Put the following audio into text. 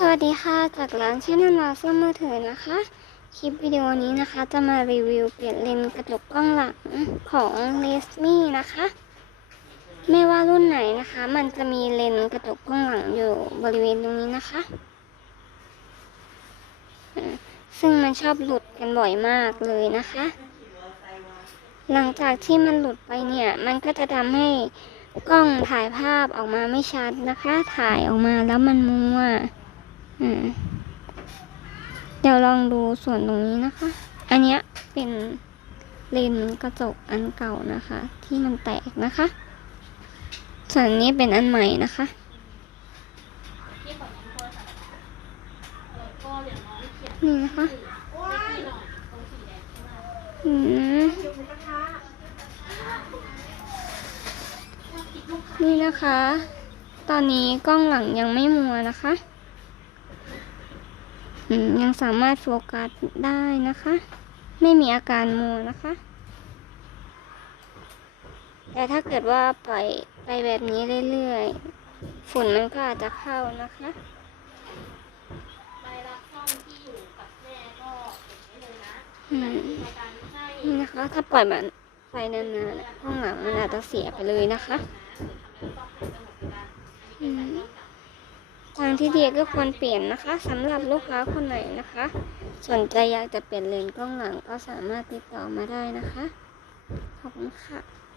สวัสดีค่ะ จากร้านชื่อนันวาซ่อมมือถือนะคะ คลิปวิดีโอนี้นะคะจะมารีวิวเปลี่ยนเลนส์กระจกกล้องหลังของเลสมี่นะคะ ไม่ว่ารุ่นไหนนะคะ มันจะมีเลนส์กระจกกล้องหลังอยู่บริเวณตรงนี้นะคะ ซึ่งมันชอบหลุดกันบ่อยมากเลยนะคะ หลังจากที่มันหลุดไปเนี่ย มันก็จะทำให้กล้องถ่ายภาพออกมาไม่ชัดนะคะ ถ่ายออกมาแล้วมันมัว เดี๋ยวลองดูส่วนตรงนี้นะคะ อันเนี้ยเป็นเลนกระจกอันเก่านะคะ ที่มันแตกนะคะ ส่วนนี้เป็นอันใหม่นะคะนี่นะคะอืมนี่นะคะ ตอนนี้กล้องหลังยังไม่มัวนะคะ ยังสามารถโฟกัสได้นะคะ ไม่มีอาการมัวนะคะ แต่ถ้าเกิดว่าปล่อยไปแบบนี้เรื่อยๆ ฝุ่นมันก็อาจจะเข้านะคะใบรับช่องที่อยู่กับแม่ก็เก็บไว้เลยนะอืมในการให้นี่นะคะ ถ้าปล่อยมันไปนานๆอะห้องหลังมันอาจจะเสียไปเลยนะคะ อืม ทางที่ดีก็ควรเปลี่ยนนะคะสำหรับลูกค้าคนไหนนะคะ สนใจอยากจะเปลี่ยนเลนส์กล้องหลังก็สามารถติดต่อมาได้นะคะ ขอบคุณค่ะ